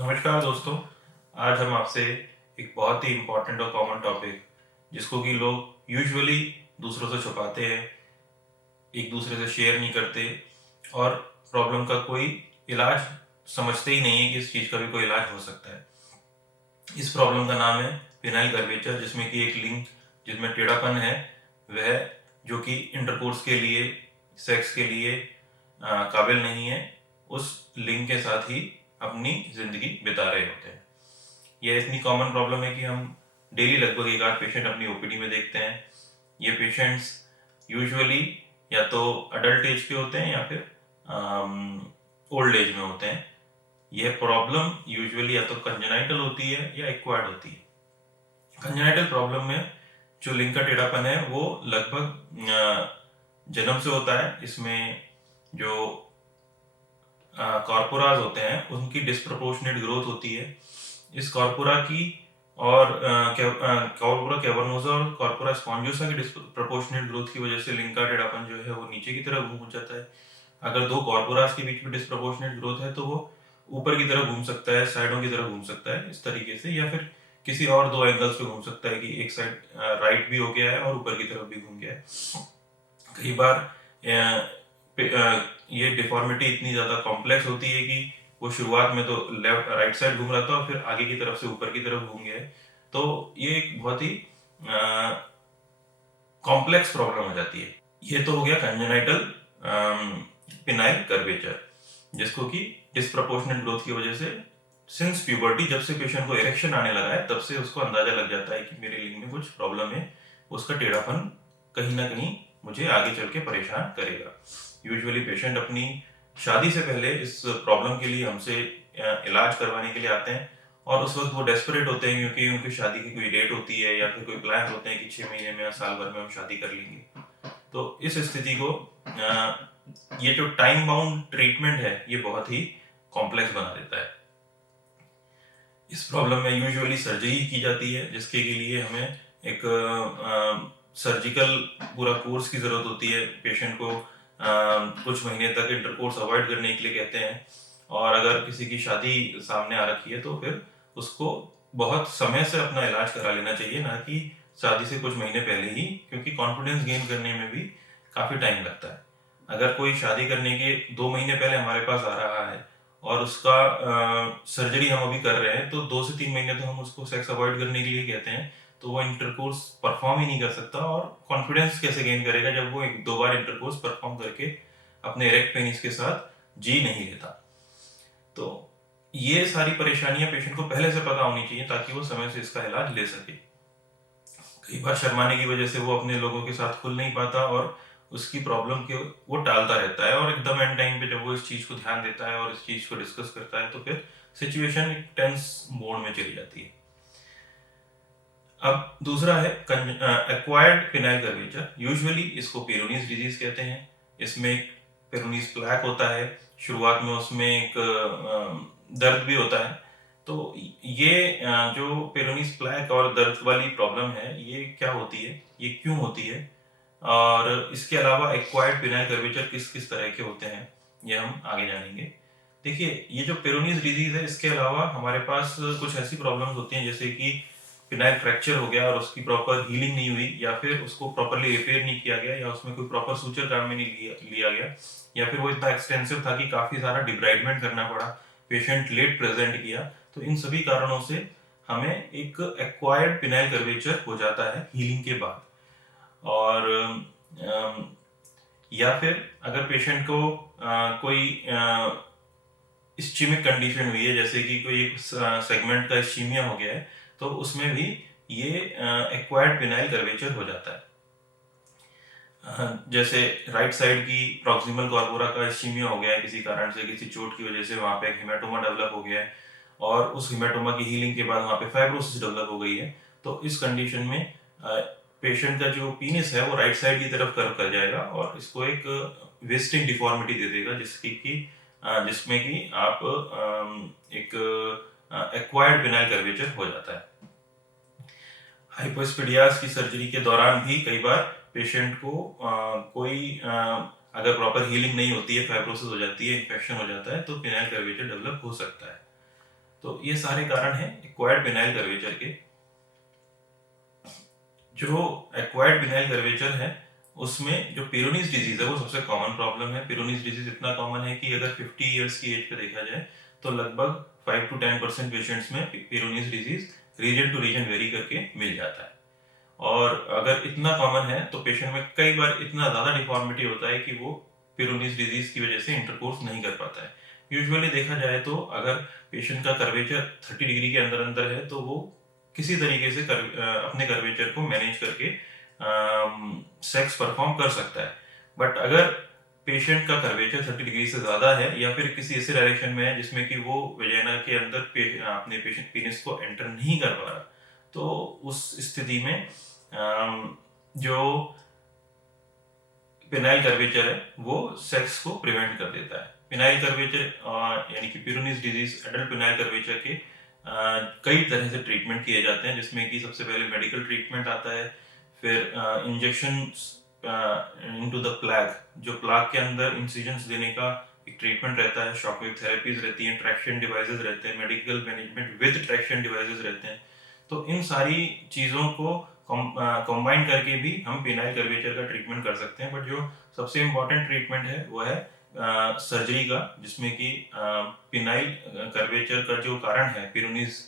नमस्कार दोस्तों। आज हम आपसे एक बहुत ही इम्पोर्टेंट और कॉमन टॉपिक जिसको कि लोग यूजुअली दूसरों से छुपाते हैं, एक दूसरे से शेयर नहीं करते और प्रॉब्लम का कोई इलाज समझते ही नहीं है कि इस चीज़ का भी कोई इलाज हो सकता है। इस प्रॉब्लम का नाम है फिनाइल कर्वेचर, जिसमें कि एक लिंक जिसमें टेढ़ापन है वह जो कि इंटरकोर्स के लिए, सेक्स के लिए काबिल नहीं है, उस लिंक के साथ ही अपनी ज़िंदगी बिता रहे होते हैं। यह इतनी कॉमन प्रॉब्लम है कि हम डेली लगभग एक आध पेशेंट अपनी ओपीडी में देखते हैं। ये पेशेंट्स यूजुअली या तो अडल्ट एज के होते हैं या फिर ओल्ड एज में होते हैं। यह प्रॉब्लम यूजुअली या तो कंजेनाइटल होती है या एक्वायर्ड होती है। कंजेनाइटल प्रॉब्लम में जो लिंग का टेढ़ापन है वो लगभग जन्म से होता है। इसमें जो कॉर्पोराज होते हैं उनकी डिस्प्रपोर्शनेट ग्रोथ होती है। इस कॉर्पोरा की और कॉर्पोरा कैवर्नोसा और कॉर्पोरा स्पॉन्जोसा की डिस्प्रपोर्शनेट ग्रोथ की वजह से लिंग का टेढ़ापन जो है वो नीचे की तरफ घूम जाता है। अगर दो कॉर्पोरास के बीच में डिस्प्रपोर्शनेट ग्रोथ है तो वो ऊपर की तरफ घूम सकता है, साइडों की तरफ घूम सकता है इस तरीके से, या फिर किसी और दो एंगल्स पे घूम सकता है कि एक साइड राइट भी हो गया है और ऊपर की तरफ भी घूम गया है। कई बार ये डिफॉर्मिटी इतनी ज़्यादा कॉम्प्लेक्स होती है कि वो शुरुआत में तो लेफ्ट राइट साइड घूम रहा था और फिर आगे की तरफ से ऊपर की तरफ घूम गया है। तो ये एक बहुत ही कॉम्प्लेक्स प्रॉब्लम हो जाती है। ये तो हो गया कंजेनाइटल पिनाइल कर्वेचर, जिसको कि डिस्प्रपोर्शनेट ग्रोथ की वजह से सिंस प्यूबर्टी, जब से पेशेंट को इरेक्शन आने लगा है तब से उसको अंदाजा लग जाता है कि मेरे लिंग में कुछ प्रॉब्लम है, उसका टेढ़ापन कहीं ना कहीं मुझे आगे चल के परेशान करेगा। यूजुअली पेशेंट अपनी शादी से पहले इस प्रॉब्लम के लिए हमसे इलाज करवाने के लिए आते हैं और उस वक्त वो डेस्परेट होते हैं क्योंकि उनकी शादी की कोई डेट होती है या फिर कोई प्लान होते हैं कि 6 महीने में या साल भर में हम शादी कर लेंगे। तो इस स्थिति को ये जो टाइम बाउंड ट्रीटमेंट है ये बहुत ही कॉम्प्लेक्स बना देता है। इस प्रॉब्लम में यूजुअली सर्जरी की जाती है, जिसके के लिए हमें एक सर्जिकल पूरा कोर्स की ज़रूरत होती है। पेशेंट को कुछ महीने तक इंटरकोर्स अवॉइड करने के लिए कहते हैं, और अगर किसी की शादी सामने आ रखी है तो फिर उसको बहुत समय से अपना इलाज करा लेना चाहिए, ना कि शादी से कुछ महीने पहले ही, क्योंकि कॉन्फिडेंस गेन करने में भी काफ़ी टाइम लगता है। अगर कोई शादी करने के 2 महीने पहले हमारे पास आ रहा है और उसका सर्जरी हम अभी कर रहे हैं तो 2 से 3 महीने तो हम उसको सेक्स अवॉइड करने के लिए कहते हैं, तो वो इंटरकोर्स परफॉर्म ही नहीं कर सकता और कॉन्फिडेंस कैसे गेन करेगा जब वो एक दो बार इंटरकोर्स परफॉर्म करके अपने इरेक्ट पेनिस के साथ जी नहीं लेता। तो ये सारी परेशानियां पेशेंट को पहले से पता होनी चाहिए ताकि वो समय से इसका इलाज ले सके। कई बार शर्माने की वजह से वो अपने लोगों के साथ खुल नहीं पाता और उसकी प्रॉब्लम के वो टालता रहता है, और एकदम एंड टाइम पे जब वो इस चीज को ध्यान देता है और इस चीज को डिस्कस करता है तो फिर सिचुएशन एक टेंस मोड में चली जाती है। अब दूसरा है एक्वायर्ड फिनाइल कर्वेचर। यूजुअली इसको पेरोनीज डिजीज कहते हैं। इसमें पेरोनीज प्लैक होता है, शुरुआत में उसमें एक दर्द भी होता है। तो ये जो पेरोनीज प्लैक और दर्द वाली प्रॉब्लम है ये क्या होती है, ये क्यों होती है, और इसके अलावा एक्वायर्ड फिनाइल कर्वेचर किस किस तरह के होते हैं ये हम आगे जानेंगे। देखिए, ये जो पेरोनीज डिजीज है इसके अलावा हमारे पास कुछ ऐसी प्रॉब्लम्स होती हैं जैसे कि फिनाइल फ्रैक्चर हो गया और उसकी प्रॉपर हीलिंग नहीं हुई, या फिर उसको प्रॉपरली रिपेयर नहीं किया गया, या उसमें कोई प्रॉपर सूचर काम में नहीं लिया गया, या फिर वो इतना एक्सटेंसिव था कि काफी सारा डिब्राइडमेंट करना पड़ा, पेशेंट लेट प्रेजेंट किया। तो इन सभी कारणों से हमें एक एक्वायर्ड फिनाइल कर्वेचर हो जाता है हीलिंग के बाद। और या फिर अगर पेशेंट को कोई इस्चीमिक कंडीशन हुई है, जैसे कि कोई एक सेगमेंट का इस्चीमिया हो गया है, तो उसमें भी ये एक्वायर्ड फिनाइल कर्वेचर हो जाता है। जैसे राइट साइड की प्रॉक्सिमल कॉर्पोरा का इस्चीमिया हो गया है किसी कारण से, किसी चोट की वजह से वहां पे एक हिमेटोमा डेवलप हो गया है, और उस हिमेटोमा की हीलिंग के बाद वहां पे फाइब्रोसिस डेवलप हो गई है। तो इस कंडीशन में पेशेंट का जो पीनिस है वो राइट साइड की तरफ कर्व कर जाएगा और इसको एक वेस्टिंग डिफॉर्मिटी दे देगा, जिसमें कि आप एक एक्वायर्ड फिनाइल कर्वेचर हो जाता है। हाइपोस्पिडियास की सर्जरी के दौरान भी कई बार पेशेंट को अगर प्रॉपर हीलिंग नहीं होती है, फाइब्रोसिस हो जाती है, इन्फेक्शन हो जाता है, तो फिनाइल कर्वेचर डेवलप हो सकता है। तो ये सारे कारण हैं एक्वायर्ड पिनाइल कर्वेचर के। जो एक्वायर्ड पिनाइल कर्वेचर है उसमें जो पेरोनीज डिजीज है वो सबसे कॉमन प्रॉब्लम है। पेरोनीज डिजीज इतना कॉमन है कि अगर 50 इयर्स की एज पे देखा जाए तो लगभग 5 to 10% पेशेंट्स में Peyronie's disease reason to reason vary करके मिल जाता है। और अगर इतना कॉमन है तो पेशेंट में कई बार इतना ज़्यादा डिफॉर्मिटी होता है कि वो पेरोनीज डिजीज की वजह से इंटरकोर्स नहीं कर पाता है। यूजुअली देखा जाए तो अगर पेशेंट का कर्वेचर 30 डिग्री के अंदर अंदर है तो वो किसी तरीके से अपने कर्वेचर को मैनेज करके सेक्स परफॉर्म कर सकता है। बट अगर पेशेंट का कर्वेचर 30 डिग्री से ज़्यादा है या फिर किसी ऐसे डायरेक्शन में है जिसमें कि वो वेजाइना के अंदर अपने पेशेंट पीनिस को एंटर नहीं कर पा रहा, तो उस स्थिति में जो पिनाइल कर्वेचर है वो सेक्स को प्रिवेंट कर देता है। पिनाइल कर्वेचर यानी कि पेरोनीज डिजीज एडल्ट पिनाइल कर्वेचर के कई तरह से ट्रीटमेंट किए जाते हैं, जिसमें कि सबसे पहले मेडिकल ट्रीटमेंट आता है, फिर इंजेक्शन इनटू द प्लैग, जो प्लाग के अंदर इंसिजन्स देने का एक ट्रीटमेंट रहता है, शॉकवेव थेरेपीज रहती हैं, ट्रैक्शन डिवाइसेस रहते हैं, medical management with traction devices रहते हैं। तो इन सारी चीज़ों को कंबाइन करके भी हम पिनाइल कर्वेचर का ट्रीटमेंट कर सकते हैं। बट जो सबसे इम्पोर्टेंट ट्रीटमेंट है वो है सर्जरी का, जिसमें कि पिनाइल कर्वेचर का जो कारण है पेरोनीज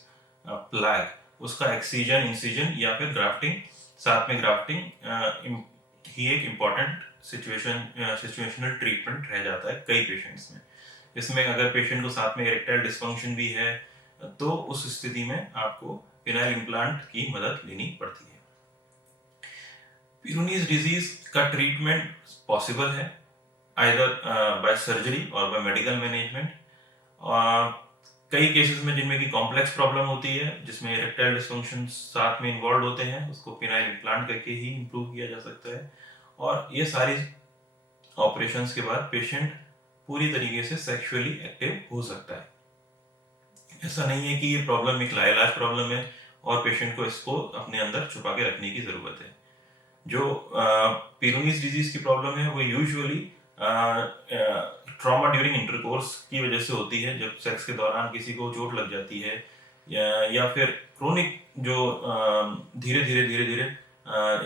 प्लैग, उसका एक्सीजन, इंसिजन या फिर ग्राफ्टिंग, साथ में ग्राफ्टिंग ही एक इम्पॉर्टेंट सिचुएशनल ट्रीटमेंट रह जाता है कई पेशेंट्स में। इसमें अगर पेशेंट को साथ में इरेक्टाइल डिस्फंक्शन भी है तो उस स्थिति में आपको पिनाइल इम्प्लांट की मदद लेनी पड़ती है। पेरोनीज डिजीज का ट्रीटमेंट पॉसिबल है आइदर बाय सर्जरी और बाय मेडिकल मैनेजमेंट। कई केसेस में जिनमें कि कॉम्प्लेक्स प्रॉब्लम होती है, जिसमें इरेक्टाइल डिस्फंक्शन साथ में इन्वॉल्व होते हैं, उसको पिनाइल इम्प्लांट करके ही इम्प्रूव किया जा सकता है। और ये सारी ऑपरेशंस के बाद पेशेंट पूरी तरीके से सेक्सुअली एक्टिव हो सकता है। ऐसा नहीं है कि ये प्रॉब्लम एक लाइलाज प्रॉब्लम है और पेशेंट को इसको अपने अंदर छुपा के रखने की ज़रूरत है। जो पेरोनीज डिजीज की प्रॉब्लम है वो यूजुअली ट्रॉमा ड्यूरिंग इंटरकोर्स की वजह से होती है, जब सेक्स के दौरान किसी को चोट लग जाती है, या फिर क्रोनिक जो धीरे धीरे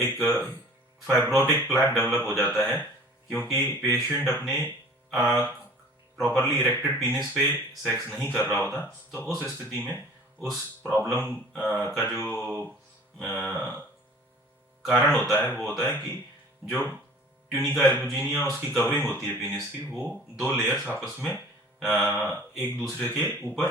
एक फाइब्रोटिक प्लैक डेवलप हो जाता है, क्योंकि पेशेंट अपने प्रॉपरली इरेक्टेड पीनिस पे सेक्स नहीं कर रहा होता। तो उस स्थिति में उस प्रॉब्लम का जो कारण होता है वो होता है कि जो ट्यूनिका एल्बुजिनिया उसकी कवरिंग होती है पीनिस की, वो दो लेयर्स आपस में एक दूसरे के ऊपर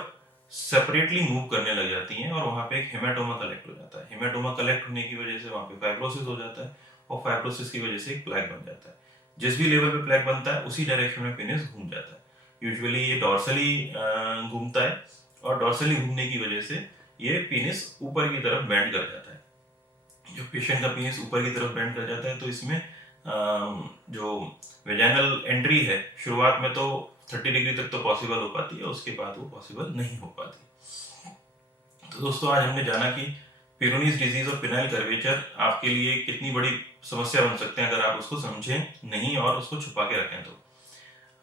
सेपरेटली मूव करने लग जाती हैं और वहाँ पे एक हेमाटोमा कलेक्ट हो जाता है। हेमाटोमा कलेक्ट होने की वजह से वहाँ पे फाइब्रोसिस हो जाता है और फाइब्रोसिस की वजह से एक प्लैक बन जाता है। जिस भी लेवल पे प्लैक बनता है उसी डायरेक्शन में पीनिस घूम जाता है। यूजुअली ये डॉर्सली घूमता है और डॉर्सली घूमने की वजह से ये पीनिस ऊपर की तरफ बेंड कर जाता है। जब पेशेंट का पीनिस ऊपर की तरफ बेंड कर जाता है तो इसमें जो वेजाइनल एंट्री है शुरुआत में तो 30 डिग्री तक तो पॉसिबल हो पाती है, उसके बाद वो पॉसिबल नहीं हो पाती। तो दोस्तों आज हमने जाना कि पेरोनीज डिजीज और पिनाइल कर्वेचर आपके लिए कितनी बड़ी समस्या बन सकते हैं अगर आप उसको समझें नहीं और उसको छुपा के रखें। तो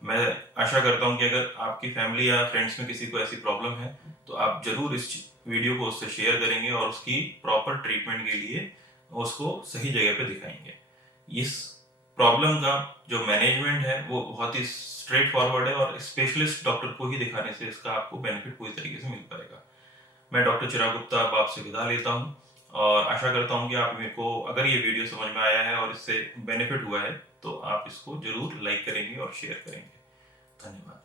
मैं आशा करता हूं कि अगर आपकी फैमिली या फ्रेंड्स में किसी को ऐसी प्रॉब्लम है तो आप जरूर इस वीडियो को उससे शेयर करेंगे और उसकी प्रॉपर ट्रीटमेंट के लिए उसको सही जगह पे दिखाएंगे। इस प्रॉब्लम का जो मैनेजमेंट है वो बहुत ही स्ट्रेट फॉरवर्ड है और स्पेशलिस्ट डॉक्टर को ही दिखाने से इसका आपको बेनिफिट पूरी तरीके से मिल पाएगा। मैं डॉक्टर चिराग गुप्ता अब आपसे विदा लेता हूँ और आशा करता हूँ कि आप मेरे को अगर ये वीडियो समझ में आया है और इससे बेनिफिट हुआ है तो आप इसको जरूर लाइक करेंगे और शेयर करेंगे। धन्यवाद।